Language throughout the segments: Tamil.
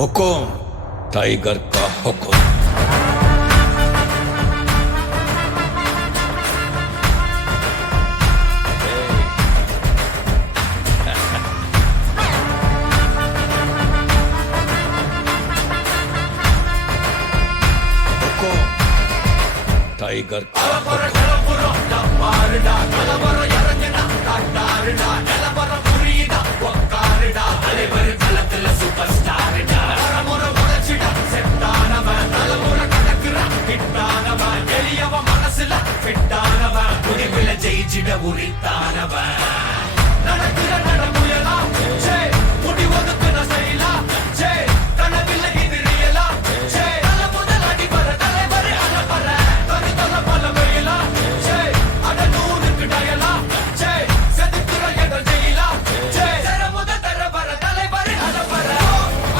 हुकुम टाइगर का हुकुम। हुकुम टाइगर का ஜெயிச்சிட உரித்தானவன் நடக்கிற நடமுயலா ஜே முடி ஒதுக்குன செயலா ஜே கனவில்ல இது ரியலா ஜே தல முதல் அடிபர தலைவர் அலப்பற தனி தல பல வெயிலா ஜே அட நூறுக்கு டயலா ஜே செதுக்குற எதல் ஜெயிலா ஜே தர முதல் தரவர தலைவர் அலப்பற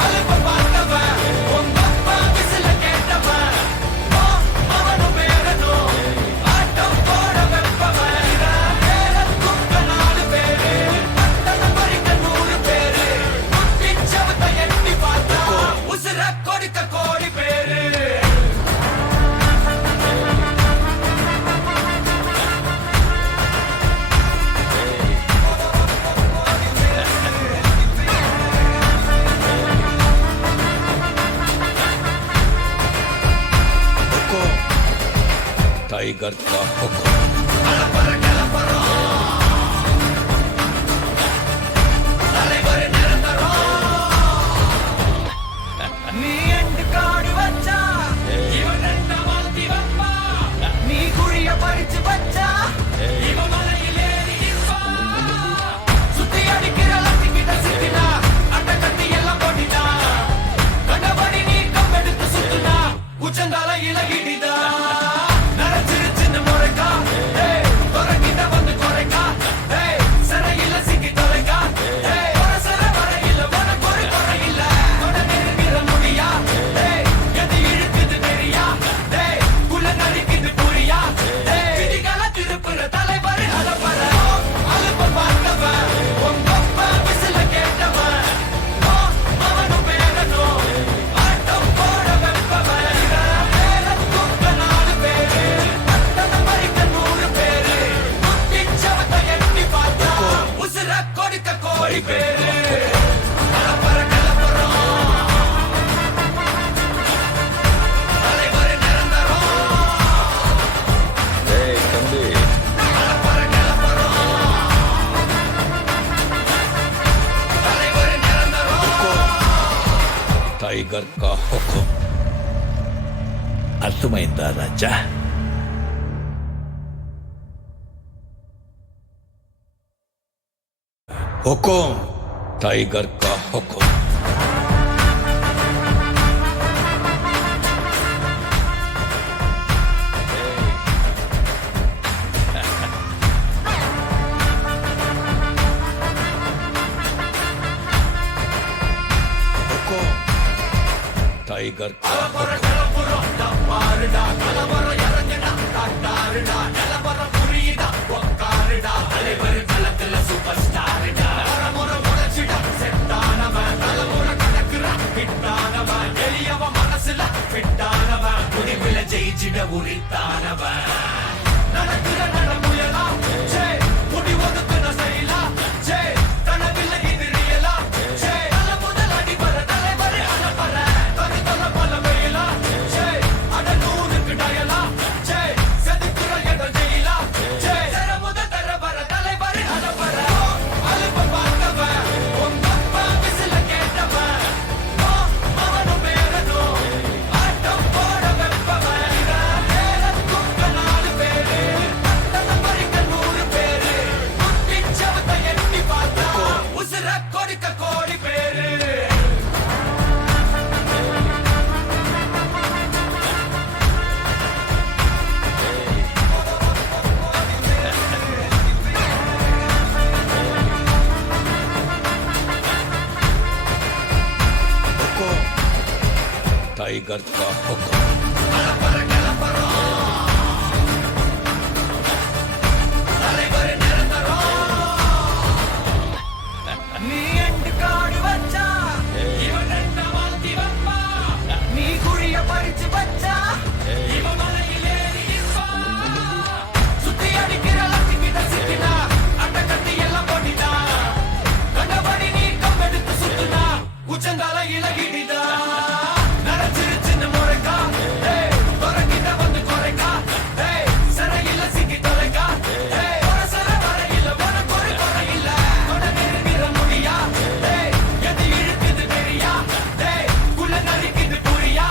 அலுப்ப பார்த்தவன் உங்க அப்பா விசில கேட்டவன் அவனும் பேரனும் ஆட்டம் போட வெப்பவன் टाइगर का हुकुम। நீ எண்டு காடு வச்சா இவன் என்ன மாத்தி வப்பா நீ குழிய பறிச்சு வச்சா இவன் மலையில் ஏறி நிற்பா சுத்தி அடிக்கிற லத்திக்கிட்ட சிக்கினா அட்ட கத்தி எல்லாம் போட்டினா கண்டபடி நீ கம்பெடுத்து சுத்துனா உச்சந்தால இலகிடிதா நரைச்சிருச்சுன்னு முறைக்கா துறக்கிட்ட வந்து குறைக்கா சிறையில சிக்கி தொலைக்கா சர வரையில உனக்கு ஒரு குறையில்ல நெருங்கிற முடியா எது இழுக்குது தெரியா குள்ள நடிக்குது புரியா விதிகளை திருப்புற தலைவர் அலப்பற அலுப்ப பார்த்தவன் உங்க அப்பா விசில கேட்டவன் அவனும் பேரனும் ஆட்டம் போட வெப்பவன் தூக்க 4 பேரு பட்டத பறிக்க 100 பேரு முத்தி சவத்தை எட்டி பார்த்தா உசுர கொடுக்க கோடி பேரு அலப்பற கலப்பறம் தலைவர் நிரந்தரம் தம்பி அலப்பற கலப்பறம் தலைவர் நிரந்தரம் टाइगर का हुकुम। अर्थमैंदा राजा। हुकुम टाइगर का हुकुम। हुकुम टाइगर का हुकुम। ஜெயிச்சிட உரித்தானவன் நடக்கிற நடமுயலா ஜே முடி ஒதுக்குன செயலா ஜே கனவில்ல இது ரியலா ஜே தல முதல் அடிபர தலைவர் அலப்பற தனி தல பல வெயிலா ஜே அட நூறுக்கு டயலா ஜே செதுக்குற எதல் ஜெயிலா ஜே தர முதல் தரவர தலைவர் அலப்பற அலுப்ப பார்த்தவன் உங்க அப்பா விசில கேட்டவன் அவனும் பேரனும் ஆட்டம் போட வெப்பவன் தூக்க 4 பேரு பட்டத பறிக்க 100 பேரு முத்தி சவத்தை எட்டி பார்த்தா உசுர கொடுக்க கோடி பேரு हुकुम टाइगर का हुकुम। அலப்பற கலப்பறம் தலைவர் நிரந்தரம் நீ எண்டு காடு வச்சா இவன் என்ன மாத்தி தலையில இடிதா நடச்சிருச்சுன்னு முறைக்கா குறைக்கிட்ட வந்து குறைக்கா சிறையில சிக்கி தொலைக்கா ஒரு சில வரையில உனக்கு ஒரு குறையில்ல தொட நெருங்கிற முடியா எது இழுக்குது தெரியா குள்ள நரிக்குது புரியா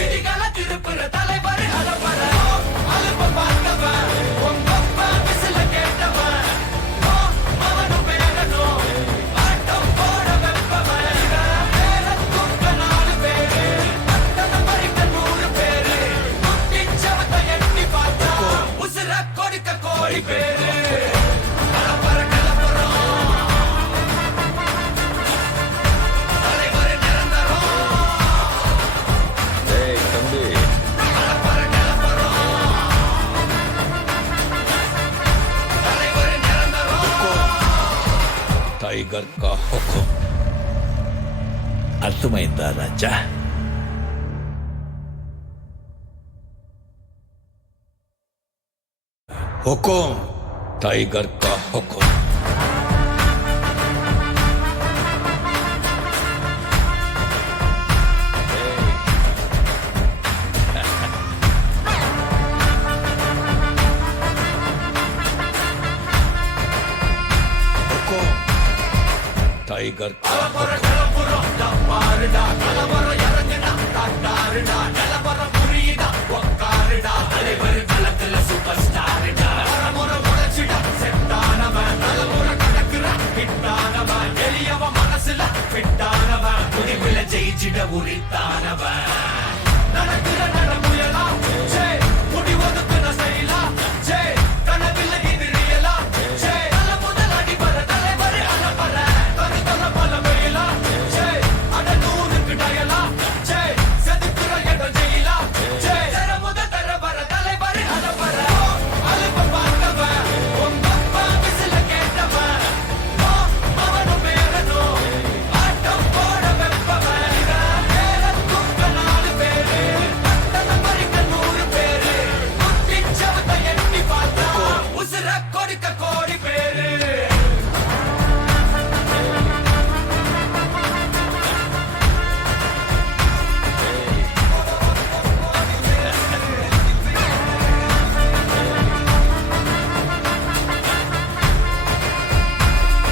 விதிகளை திருப்புற தலைவர் அலப்பற அலுப்ப பார்த்தவன் உங்க அப்பா விசில கேட்டவன் அவனும் பேரனும் ஆட்டம் போட வெப்பவன் பேர தூக்க 4 பேரு பட்டண பறிக்க 100 பேரு குட்டிச்சவத்தை எட்டி பார்த்தா உசுர கொடுக்க கோடி பேரு கலப்பற கலப்பறம் தலைவர் நிரந்தரம் தம்பி கலப்பற கலப்பறம் தலைவர் நிரந்தரம் टाइगर का हुक्म अर्थमैंदा राजा हुक्म टाइगर का हुक्म हुक्म टाइगर का हुक्म கலப்புறம் தப்பாருடா கலவரம் இறங்குடா காட்டாருடா நிலவரம் புரியுதா உக்காருடா தலைவர் களத்துல சூப்பர் ஸ்டாருடா முறை உழைச்சிடா செட்டானவன் தலைமுறை கணக்குற கிட்டானவன் எளியவன் மனசுல ஃபிட்டானவன் முடிவுல ஜெயிச்சிட உரித்தானவன் நடக்கிற நடமுயலா முடிவதுக்குன செய்யலா கனவில்லை இது ரியலா நல்ல முதல் அடிபர தலைவர் அலப்பற தனி பல வெயிலா அட 100க்கு டயலா செதுக்குற இடம் ஜெயிலா முத தர வர தலைவர் அலப்பற அலுப்ப பார்த்தவன் உங்க அப்பா விசில கேட்டவன் அவனும் பேரனும் ஆட்டம் போட வெப்பவன் பேர தூக்க 4 பேரு பட்டண பறிக்க 100 பேரு குட்டிச்சவத்தை எட்டி பார்த்தா உசுர கொடுக்க கோடி பேரு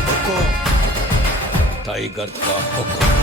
हुक्म टाइगर का हुक्म